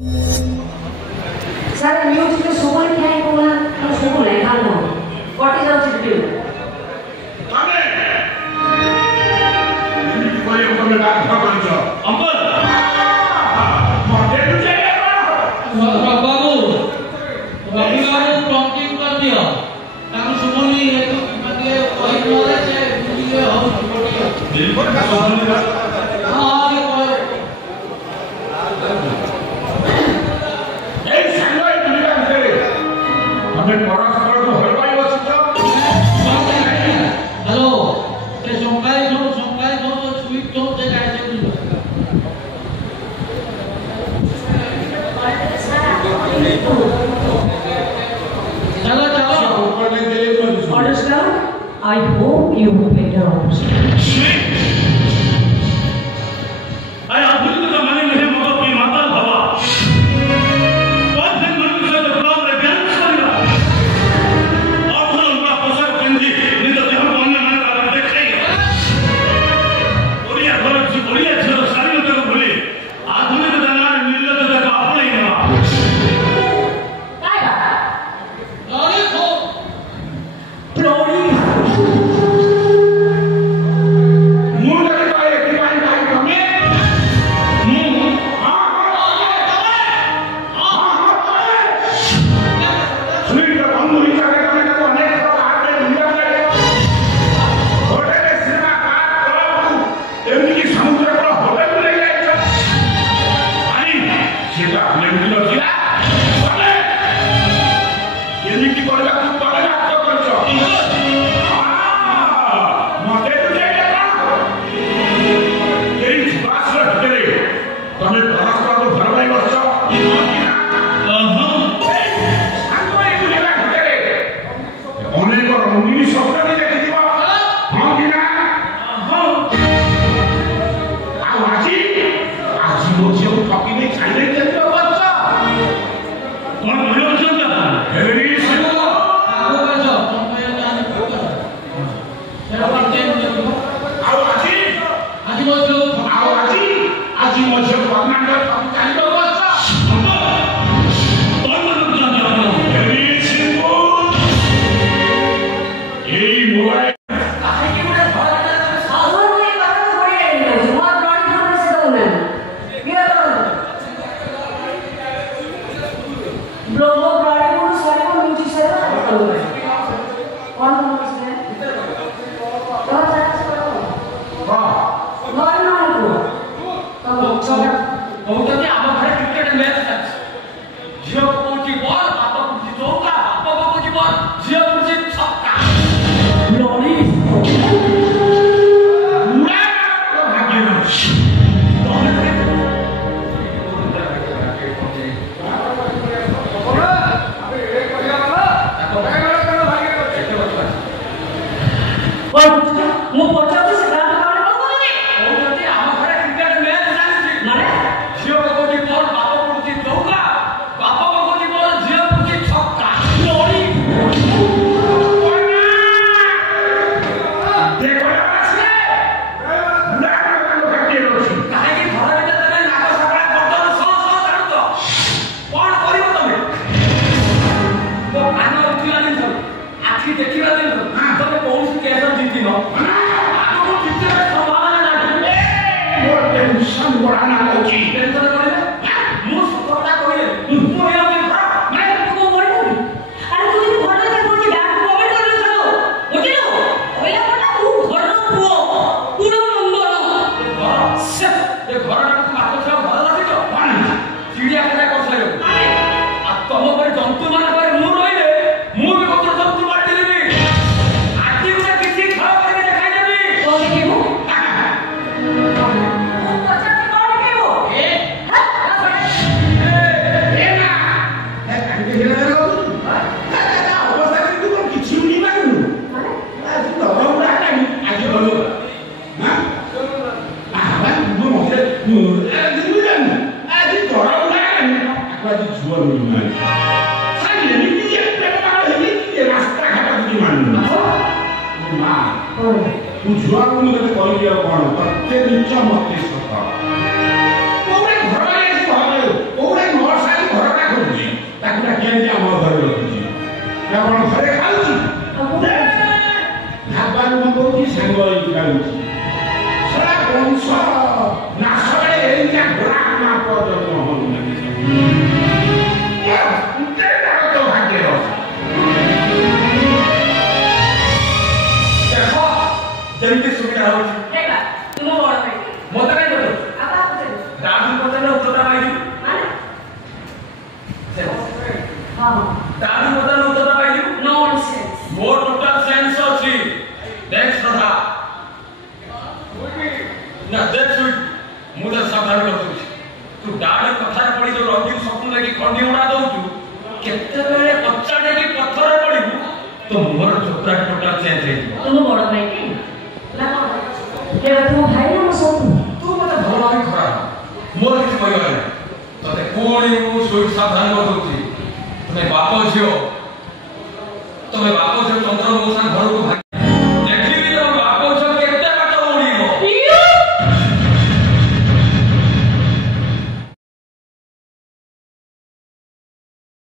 Saya music itu semua kayak gimana? Kalau semua legal dong. What is our schedule? Kami. Ini cuma yang kami lakukan saja. Ampun. Macam tu saya. Babu. Babu kamu talking कर दिया. kamu semua ni itu dia point वाला है dia harus दिया. बिल्कुल का सुन लिया. हाँ ये हमें परस्पर को हलवाई वस्तु हेलो ते संकाय जो स्वीट जो ते काय ते चलो Understand? I hope you will better understand. I अद्भुत का माने नहीं मगर की माता भवा बहुत दिन मन से तो प्रॉब्लम है ज्ञान करेगा और तो उनका पोषक केंद्री नहीं तो हम कौन ने माने का देखेंगे बढ़िया चलो सारी लोगों को बोले आधुनिक दाना निर्लज का अपने ही ना लॉरी को Glory. Tujuan untuk kalian orang, tapi tidak mati sekali. Orang orang yang हाँ तारी बदल उत्तर पाइलु नॉनसेंस वो टोटल सेंस अछि देख श्रद्धा ना देख सुट मुझे सावधान कर दू तू डाड कथा पड़ी जो रंगी सपन लगी खंडी उड़ा दउचु केते बेले कच्चाडे की पत्थर पड़िबु तो मोर चोटा टोटल चेंज हे तुम बड़ भाई के ना हे तुम भाई ना सब तू मते भलो ही खरा मोर किछ कहयो नै तते कोणी मु सुट सावधान कर दउची तुम्हें बाप झियो चंद्र मौसा घर